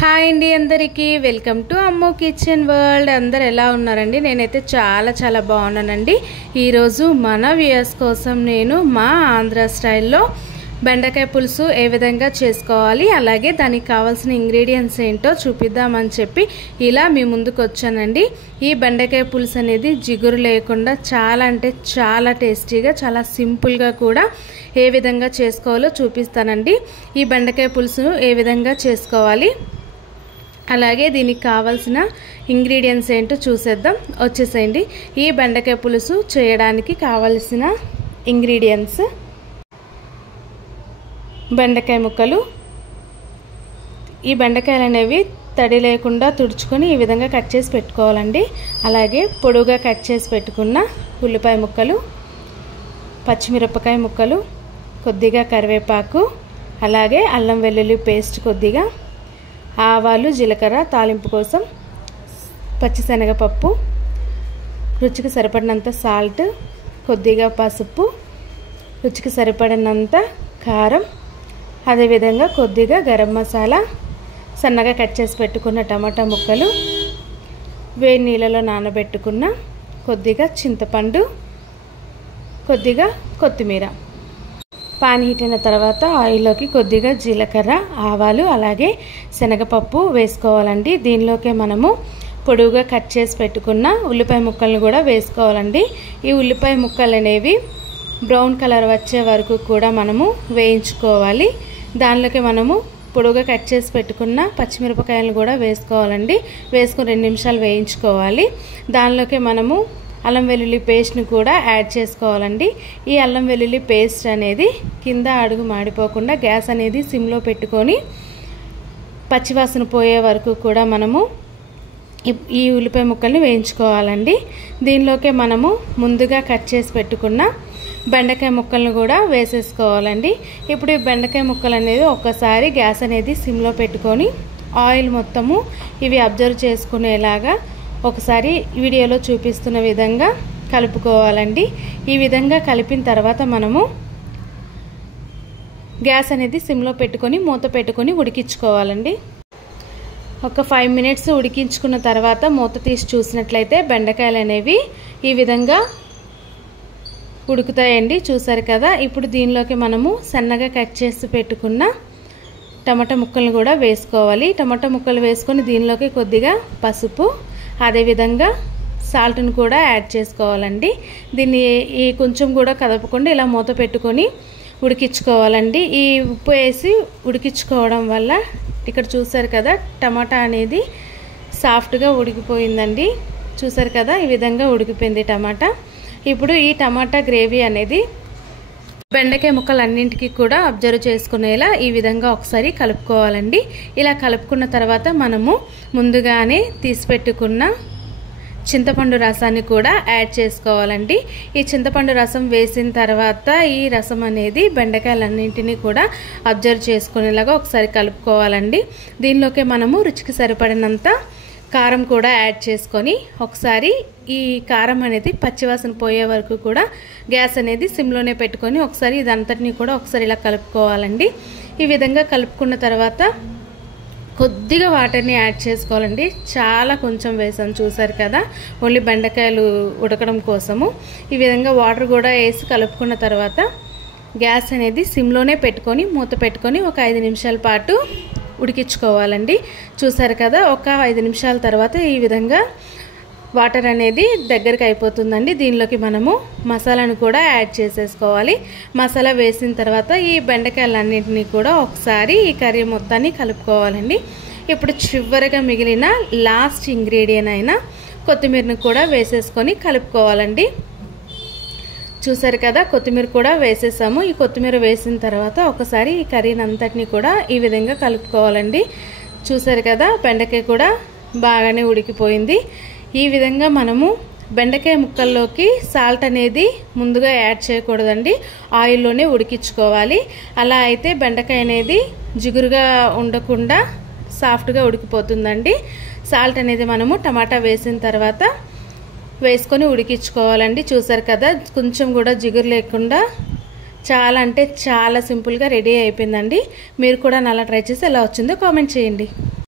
Hi అండి అందరికీ welcome to అమ్మో కిచెన్ వరల్డ్. అందరు ఎలా ఉన్నారండి? నేనైతే చాలా బాగున్నానండి. ఈరోజు మన వ్యూయర్స్ కోసం నేను మా ఆంధ్ర స్టైల్లో బెండకాయ పులుసు ఏ విధంగా చేసుకోవాలి, అలాగే దానికి కావాల్సిన ఇంగ్రీడియంట్స్ ఏంటో చూపిద్దామని చెప్పి ఇలా మీ ముందుకు వచ్చానండి. ఈ బెండకాయ పులుసు అనేది జిగురు లేకుండా చాలా అంటే చాలా టేస్టీగా, చాలా సింపుల్గా కూడా ఏ విధంగా చేసుకోవాలో చూపిస్తానండి. ఈ బెండకాయ పులుసు ఏ విధంగా చేసుకోవాలి, అలాగే దీనికి కావాల్సిన ఇంగ్రీడియంట్స్ ఏంటో చూసేద్దాం. వచ్చేసేయండి. ఈ బెండకాయ పులుసు చేయడానికి కావాల్సిన ఇంగ్రీడియంట్స్: బెండకాయ ముక్కలు. ఈ బెండకాయలు అనేవి తడి లేకుండా తుడుచుకొని ఈ విధంగా కట్ చేసి పెట్టుకోవాలండి. అలాగే పొడుగా కట్ చేసి పెట్టుకున్న ఉల్లిపాయ ముక్కలు, పచ్చిమిరపకాయ ముక్కలు, కొద్దిగా కరివేపాకు, అలాగే అల్లం వెల్లుల్లి పేస్ట్ కొద్దిగా, ఆవాలు జీలకర్ర తాలింపు కోసం, పచ్చిశనగపప్పు, రుచికి సరిపడినంత సాల్ట్, కొద్దిగా పసుపు, రుచికి సరిపడినంత కారం, అదేవిధంగా కొద్దిగా గరం మసాలా, సన్నగా కట్ చేసి పెట్టుకున్న టమాటా ముక్కలు, వేడి నీళ్ళలో నానబెట్టుకున్న కొద్దిగా చింతపండు, కొద్దిగా కొత్తిమీర. పాన్ హీట్ అయిన తర్వాత ఆయిల్లోకి కొద్దిగా జీలకర్ర, ఆవాలు, అలాగే శనగపప్పు వేసుకోవాలండి. దీనిలోకి మనము పొడువుగా కట్ చేసి పెట్టుకున్న ఉల్లిపాయ ముక్కలను కూడా వేసుకోవాలండి. ఈ ఉల్లిపాయ ముక్కలు అనేవి బ్రౌన్ కలర్ వచ్చే వరకు కూడా మనము వేయించుకోవాలి. దానిలోకి మనము పొడువుగా కట్ చేసి పెట్టుకున్న పచ్చిమిరపకాయలను కూడా వేసుకోవాలండి. వేసుకుని 2 నిమిషాలు వేయించుకోవాలి. దానిలోకి మనము అల్లం వెల్లుల్లి పేస్ట్ని కూడా యాడ్ చేసుకోవాలండి. ఈ అల్లం వెల్లుల్లి పేస్ట్ అనేది కింద అడుగు మాడిపోకుండా గ్యాస్ అనేది సిమ్లో పెట్టుకొని పచ్చివాసన పోయే వరకు కూడా మనము ఈ ఉల్లిపాయ ముక్కల్ని వేయించుకోవాలండి. దీనిలోకి మనము ముందుగా కట్ చేసి పెట్టుకున్న బెండకాయ ముక్కలను కూడా వేసేసుకోవాలండి. ఇప్పుడు ఈ బెండకాయ ముక్కలు అనేది ఒక్కసారి గ్యాస్ అనేది సిమ్లో పెట్టుకొని ఆయిల్ మొత్తము ఇవి అబ్జర్వ్ చేసుకునేలాగా ఒకసారి వీడియోలో చూపిస్తున్న విధంగా కలుపుకోవాలండి. ఈ విధంగా కలిపిన తర్వాత మనము గ్యాస్ అనేది సిమ్లో పెట్టుకొని మూత పెట్టుకొని ఉడికించుకోవాలండి. ఒక 5 మినిట్స్ ఉడికించుకున్న తర్వాత మూత తీసి చూసినట్లయితే బెండకాయలు అనేవి ఈ విధంగా ఉడుకుతాయండి. చూసారు కదా. ఇప్పుడు దీనిలోకి మనము సన్నగా కట్ చేసి పెట్టుకున్న టమాటా ముక్కలను కూడా వేసుకోవాలి. టమాటా ముక్కలు వేసుకొని దీనిలోకి కొద్దిగా పసుపు, అదేవిధంగా సాల్ట్ని కూడా యాడ్ చేసుకోవాలండి. దీన్ని కొంచెం కూడా కదపకుండా ఇలా మూత పెట్టుకొని ఉడికించుకోవాలండి. ఈ ఉప్పు వేసి ఉడికించుకోవడం వల్ల ఇక్కడ చూసారు కదా టమాటా అనేది సాఫ్ట్గా ఉడికిపోయిందండి. చూసారు కదా, ఈ విధంగా ఉడికిపోయింది టమాటా. ఇప్పుడు ఈ టమాటా గ్రేవీ అనేది బెండకాయ ముక్కలన్నింటికి కూడా అబ్జర్వ్ చేసుకునేలా ఈ విధంగా ఒకసారి కలుపుకోవాలండి. ఇలా కలుపుకున్న తర్వాత మనము ముందుగానే తీసిపెట్టుకున్న చింతపండు రసాన్ని కూడా యాడ్ చేసుకోవాలండి. ఈ చింతపండు రసం వేసిన తర్వాత ఈ రసం అనేది బెండకాయలన్నింటినీ కూడా అబ్జర్వ్ చేసుకునేలాగా ఒకసారి కలుపుకోవాలండి. దీనిలోకి మనము రుచికి సరిపడినంత కారం కూడా యాడ్ చేసుకొని ఒకసారి ఈ కారం అనేది పచ్చివాసన పోయే వరకు కూడా గ్యాస్ అనేది సిమ్లోనే పెట్టుకొని ఒకసారి ఇదంతటిని కూడా ఒకసారి ఇలా కలుపుకోవాలండి. ఈ విధంగా కలుపుకున్న తర్వాత కొద్దిగా వాటర్ని యాడ్ చేసుకోవాలండి. చాలా కొంచెం వేసాను, చూసారు కదా, ఓన్లీ బెండకాయలు ఉడకడం కోసము. ఈ విధంగా వాటర్ కూడా వేసి కలుపుకున్న తర్వాత గ్యాస్ అనేది సిమ్లోనే పెట్టుకొని మూత పెట్టుకొని ఒక 5 నిమిషాల పాటు ఉడికించుకోవాలండి. చూసారు కదా, ఒక 5 నిమిషాల తర్వాత ఈ విధంగా వాటర్ అనేది దగ్గరికి అయిపోతుందండి. దీనిలోకి మనము మసాలాను కూడా యాడ్ చేసేసుకోవాలి. మసాలా వేసిన తర్వాత ఈ బెండకాయలన్నింటినీ కూడా ఒకసారి ఈ కర్రీ మొత్తాన్ని కలుపుకోవాలండి. ఇప్పుడు చివరిగా మిగిలిన లాస్ట్ ఇంగ్రీడియంట్ అయిన కొత్తిమీరను కూడా వేసేసుకొని కలుపుకోవాలండి. చూసారు కదా, కొత్తిమీర కూడా వేసేసాము. ఈ కొత్తిమీర వేసిన తర్వాత ఒకసారి ఈ కర్రీని అంతటిని కూడా ఈ విధంగా కలుపుకోవాలండి. చూసారు కదా, బెండకాయ కూడా బాగానే ఉడికిపోయింది. ఈ విధంగా మనము బెండకాయ ముక్కల్లోకి సాల్ట్ అనేది ముందుగా యాడ్ చేయకూడదండి, ఆయిల్లోనే ఉడికించుకోవాలి. అలా అయితే బెండకాయ అనేది జిగురుగా ఉండకుండా సాఫ్ట్గా ఉడికిపోతుందండి. సాల్ట్ అనేది మనము టమాటా వేసిన తర్వాత వేసుకొని ఉడికించుకోవాలండి. చూసారు కదా, కొంచెం కూడా జిగురు లేకుండా చాలా అంటే చాలా సింపుల్గా రెడీ అయిపోయిందండి. మీరు కూడా అలా ట్రై చేసి ఎలా వచ్చిందో కామెంట్ చేయండి.